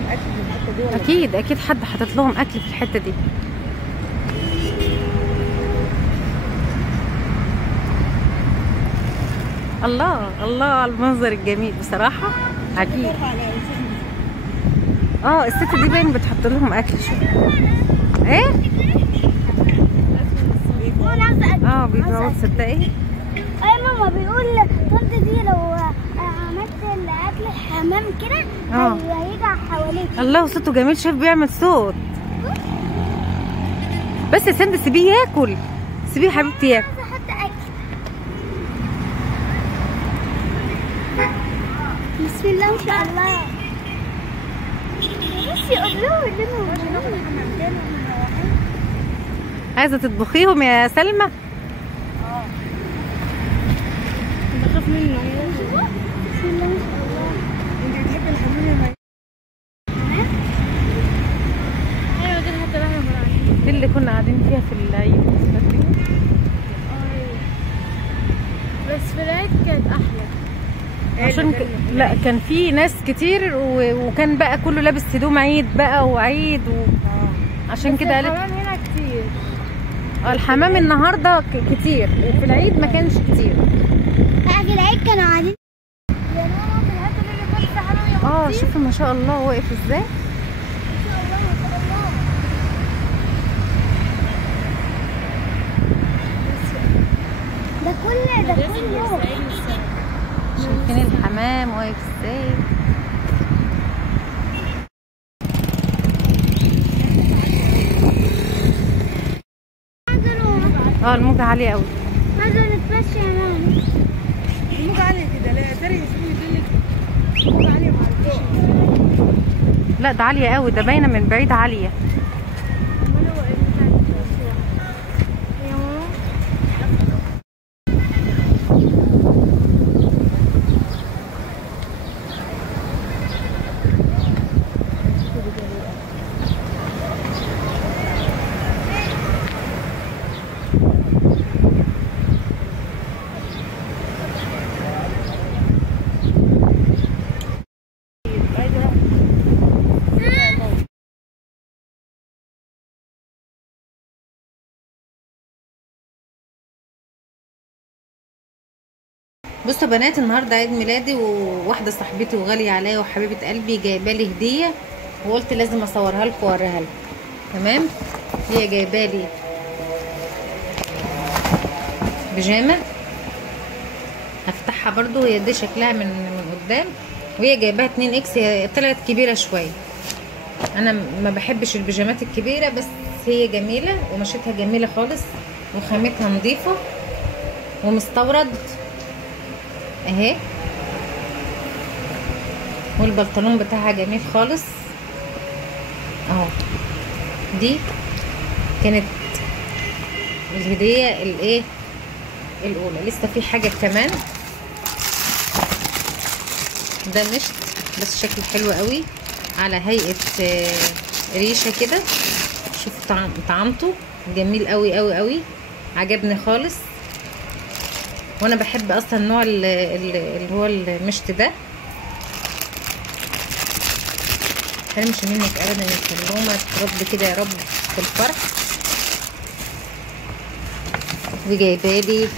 لهم اكل في الحته دي ولا اكيد اكيد حد حاطط لهم اكل في الحته دي. الله الله على المنظر الجميل بصراحه، عجيب. الست دي باين بتحط لهم اكل. شوف ايه، بيبيعوا. تصدقي اي ماما بيقول طنط دي لو عملت الاكل الحمام كده هيجي حواليك. الله، صوته جميل. شايف بيعمل صوت. بس يا سند سيبيه ياكل، سيبيه يا حبيبتي ياكل. احط اكل. بسم الله ما شاء الله. بس يقولوا لنا عايزه تطبخيهم يا سلمى؟ بخاف منه. بسم الله ما شاء الله. انت بتحبي الحمام؟ ايوه دي حتى احنا قاعدين. دي اللي كنا قاعدين فيها في العيد. بس في العيد كانت احلى. عشان لا، كان في ناس كتير وكان بقى كله لابس هدوم عيد بقى وعيد عشان كده قالت الحمام هنا كتير. الحمام النهارده كتير، في العيد ما كانش كتير. لا في العيد كانوا قاعدين. يا ماما في العيد اللي بس حرام يا شوفوا ما شاء الله واقف ازاي. ما شاء الله ما شاء الله. ده كله شايفين الحمام واقف ازاي. الموجة عالية قوي. عايزة نتمشى يا ماما. الموجة عالية كده. لا ترى يسوي يدلك الموجة عالية معرفش. لا ده عالية قوي، ده باينة من بعيد عالية. بصوا يا بنات، النهارده عيد ميلادي وواحده صاحبتي وغاليه عليا وحبيبه قلبي جايبه لي هديه، وقلت لازم اصورها لكم واوريها لكم. تمام. هي جايبه لي بيجامه، هفتحها برضو. هي دي شكلها من قدام، وهي جايباها 2 اكس. هي طلعت كبيره شويه. انا ما بحبش البيجامات الكبيره، بس هي جميله ومشيتها جميله خالص وخامتها نظيفه ومستورد اهي. والبنطلون بتاعها جميل خالص اهو. دي كانت الهديه الايه الاولى. لسه في حاجه كمان. ده مشط بس شكله حلو قوي، على هيئه ريشه كده. شوفوا طعمته جميل قوي قوي قوي، عجبني خالص. وانا بحب اصلا النوع اللي هو المشط ده. متحرمش منك ابدا يا سلومه، ترد كده يا رب في الفرح. وجايبالي،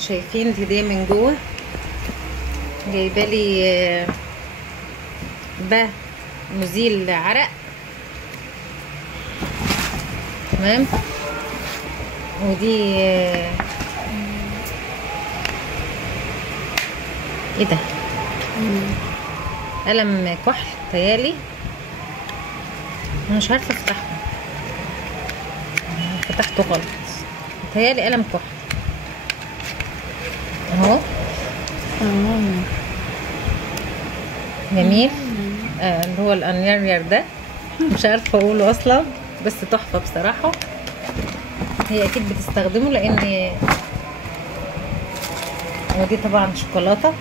شايفين الهديه من جوه، جايبالي ده مزيل عرق. تمام. ودي ايه ده؟ قلم كحل تيالي. مش عارفه افتحه، فتحته غلط. تيالي قلم كحل اهو. جميل. اللي هو الانيار ده، مش عارفه اقوله اصلا، بس تحفه بصراحه. هي اكيد بتستخدمه لان ودي طبعا شوكولاته.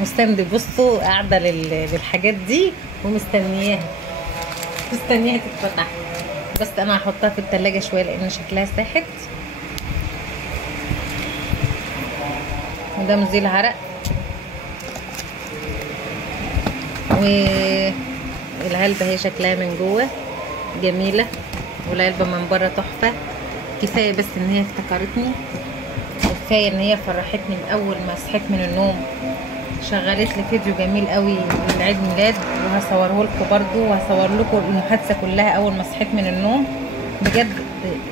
مستني. بصوا قاعده للحاجات دي ومستنياها تتفتح. بس انا هحطها في التلاجة شويه لان شكلها ساحت. وده مزيل عرق والعلبة هي شكلها من جوه جميلة، والعلبة من بره تحفة. كفاية بس ان هي افتكرتني، كفاية ان هي فرحتني من اول ما صحيت من النوم. شغلت لي فيديو جميل قوي للعيد ميلاد، وهصوره لكم برضو، وهصور لكم المحادثة كلها اول ما صحيت من النوم. بجد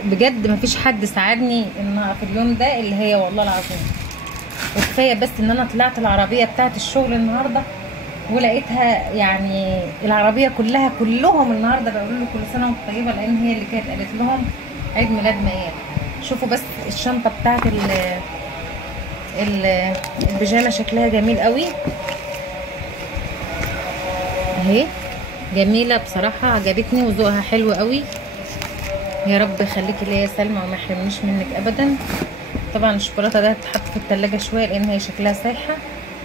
بجد مفيش حد ساعدني ان في اليوم ده اللي هي والله العظيم. وكفايه بس ان انا طلعت العربيه بتاعت الشغل النهارده ولقيتها، يعني العربيه كلها كلهم النهارده بيقولوا له كل سنه وانت طيبه، لان هي اللي كانت قالت لهم عيد ميلاد ميال. شوفوا بس الشنطه بتاعت البيجامه شكلها جميل قوي اهي، جميله بصراحه، عجبتني وذوقها حلو قوي. يا رب يخليكي ليا يا سلمى وما يحرمنيش منك ابدا. طبعا الشوكولاته ده هتتحط في التلاجة شويه لان هي شكلها سايحه،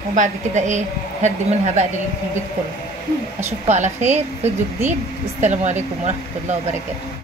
وبعد كده ايه هدي منها بقى للي في البيت كله. اشوفكم على خير فيديو جديد. السلام عليكم ورحمه الله وبركاته.